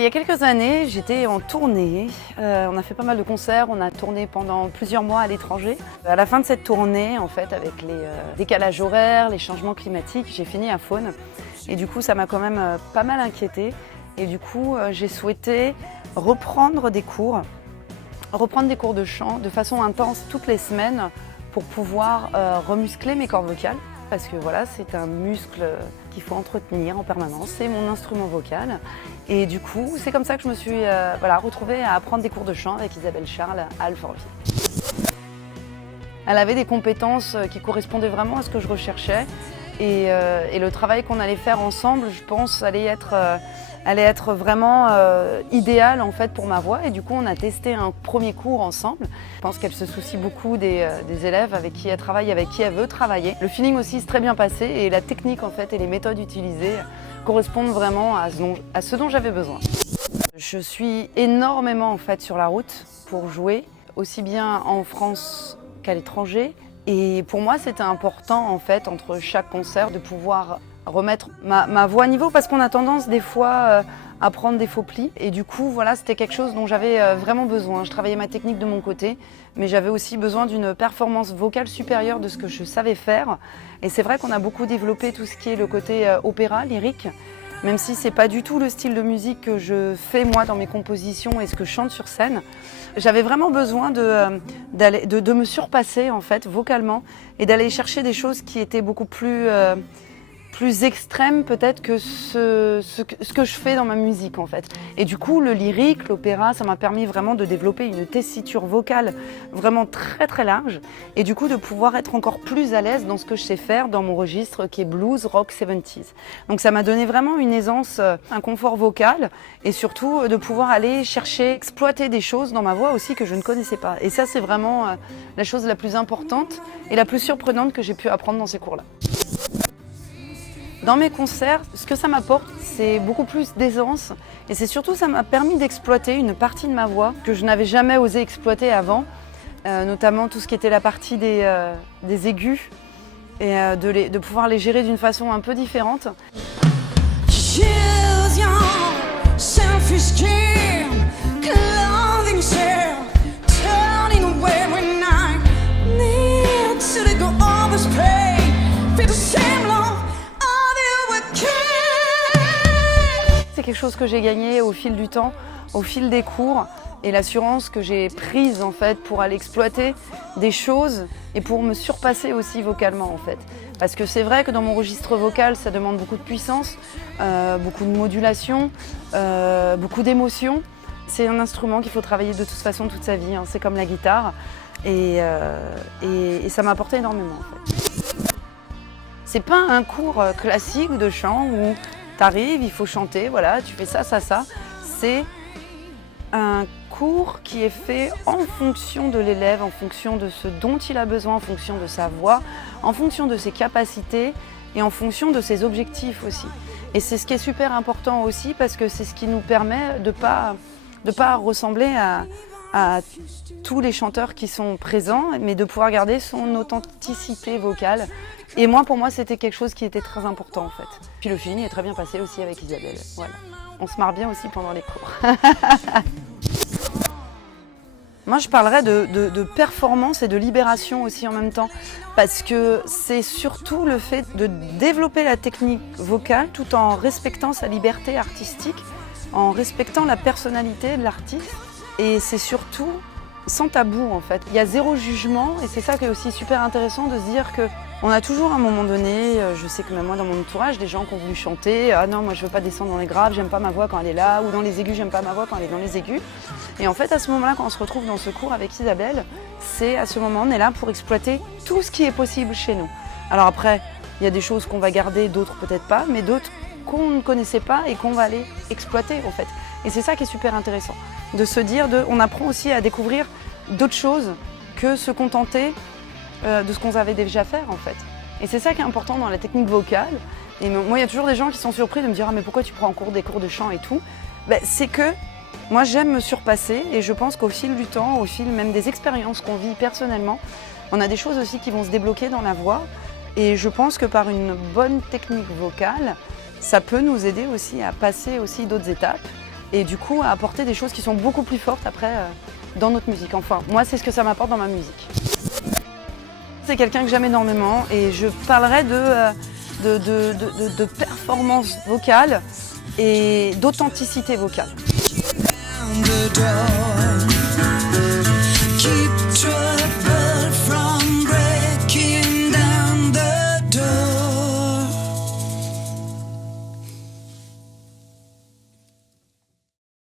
il y a quelques années, j'étais en tournée. On a fait pas mal de concerts, on a tourné pendant plusieurs mois à l'étranger. À la fin de cette tournée, en fait, avec les décalages horaires, les changements climatiques, j'ai fini à Faune. Et du coup, ça m'a quand même pas mal inquiétée. Et du coup, j'ai souhaité reprendre des cours de chant de façon intense toutes les semaines pour pouvoir remuscler mes cordes vocales. Parce que voilà, c'est un muscle qu'il faut entretenir en permanence, c'est mon instrument vocal. Et du coup, c'est comme ça que je me suis retrouvée à apprendre des cours de chant avec Isabelle Charles à Alfortville. Elle avait des compétences qui correspondaient vraiment à ce que je recherchais. Et le travail qu'on allait faire ensemble, je pense, allait être vraiment idéal en fait pour ma voix. Et du coup, on a testé un premier cours ensemble. Je pense qu'elle se soucie beaucoup des élèves avec qui elle travaille, avec qui elle veut travailler. Le feeling aussi s'est très bien passé et la technique en fait et les méthodes utilisées correspondent vraiment à ce dont j'avais besoin. Je suis énormément en fait sur la route pour jouer, aussi bien en France qu'à l'étranger. Et pour moi, c'était important en fait entre chaque concert de pouvoir remettre ma voix à niveau parce qu'on a tendance des fois à prendre des faux plis. Et du coup, voilà, c'était quelque chose dont j'avais vraiment besoin. Je travaillais ma technique de mon côté, mais j'avais aussi besoin d'une performance vocale supérieure de ce que je savais faire. Et c'est vrai qu'on a beaucoup développé tout ce qui est le côté opéra, lyrique, même si c'est pas du tout le style de musique que je fais moi dans mes compositions et ce que je chante sur scène. J'avais vraiment besoin de me surpasser en fait vocalement et d'aller chercher des choses qui étaient beaucoup plus extrêmes peut-être que ce que je fais dans ma musique en fait. Et du coup le lyrique, l'opéra, ça m'a permis vraiment de développer une tessiture vocale vraiment très très large et du coup de pouvoir être encore plus à l'aise dans ce que je sais faire dans mon registre qui est blues, rock, 70s. Donc ça m'a donné vraiment une aisance, un confort vocal et surtout de pouvoir aller chercher, exploiter des choses dans ma voix aussi que je ne connaissais pas. Et ça c'est vraiment la chose la plus importante et la plus surprenante que j'ai pu apprendre dans ces cours-là. Dans mes concerts, ce que ça m'apporte, c'est beaucoup plus d'aisance et c'est surtout ça m'a permis d'exploiter une partie de ma voix que je n'avais jamais osé exploiter avant, notamment tout ce qui était la partie des aigus et de pouvoir les gérer d'une façon un peu différente. C'est quelque chose que j'ai gagné au fil du temps, au fil des cours et l'assurance que j'ai prise en fait pour aller exploiter des choses et pour me surpasser aussi vocalement en fait. Parce que c'est vrai que dans mon registre vocal, ça demande beaucoup de puissance, beaucoup de modulation, beaucoup d'émotion. C'est un instrument qu'il faut travailler de toute façon toute sa vie, hein. C'est comme la guitare et ça m'a apporté énormément en fait. C'est pas un cours classique de chant où t'arrives, il faut chanter, voilà, tu fais ça, ça, ça. C'est un cours qui est fait en fonction de l'élève, en fonction de ce dont il a besoin, en fonction de sa voix, en fonction de ses capacités et en fonction de ses objectifs aussi. Et c'est ce qui est super important aussi parce que c'est ce qui nous permet de pas ressembler à tous les chanteurs qui sont présents, mais de pouvoir garder son authenticité vocale. Et moi, pour moi, c'était quelque chose qui était très important en fait. Puis le feeling est très bien passé aussi avec Isabelle. Voilà. On se marre bien aussi pendant les cours. Moi, je parlerais de performance et de libération aussi en même temps. Parce que c'est surtout le fait de développer la technique vocale tout en respectant sa liberté artistique, en respectant la personnalité de l'artiste. Et c'est surtout sans tabou en fait. Il y a zéro jugement et c'est ça qui est aussi super intéressant de se dire qu'on a toujours à un moment donné, je sais que même moi dans mon entourage, des gens qui ont voulu chanter, ah non moi je veux pas descendre dans les graves, j'aime pas ma voix quand elle est là, ou dans les aigus, j'aime pas ma voix quand elle est dans les aigus. Et en fait à ce moment-là, quand on se retrouve dans ce cours avec Isabelle, c'est à ce moment on est là pour exploiter tout ce qui est possible chez nous. Alors après, il y a des choses qu'on va garder, d'autres peut-être pas, mais d'autres qu'on ne connaissait pas et qu'on va aller exploiter en fait. Et c'est ça qui est super intéressant, de se dire, on apprend aussi à découvrir d'autres choses que se contenter de ce qu'on avait déjà fait en fait. Et c'est ça qui est important dans la technique vocale. Et moi, il y a toujours des gens qui sont surpris de me dire « Ah mais pourquoi tu prends des cours de chant et tout ?» C'est que moi j'aime me surpasser et je pense qu'au fil du temps, au fil même des expériences qu'on vit personnellement, on a des choses aussi qui vont se débloquer dans la voix. Et je pense que par une bonne technique vocale, ça peut nous aider aussi à passer aussi d'autres étapes et du coup à apporter des choses qui sont beaucoup plus fortes après dans notre musique. Enfin, moi c'est ce que ça m'apporte dans ma musique. C'est quelqu'un que j'aime énormément et je parlerai de performance vocale et d'authenticité vocale.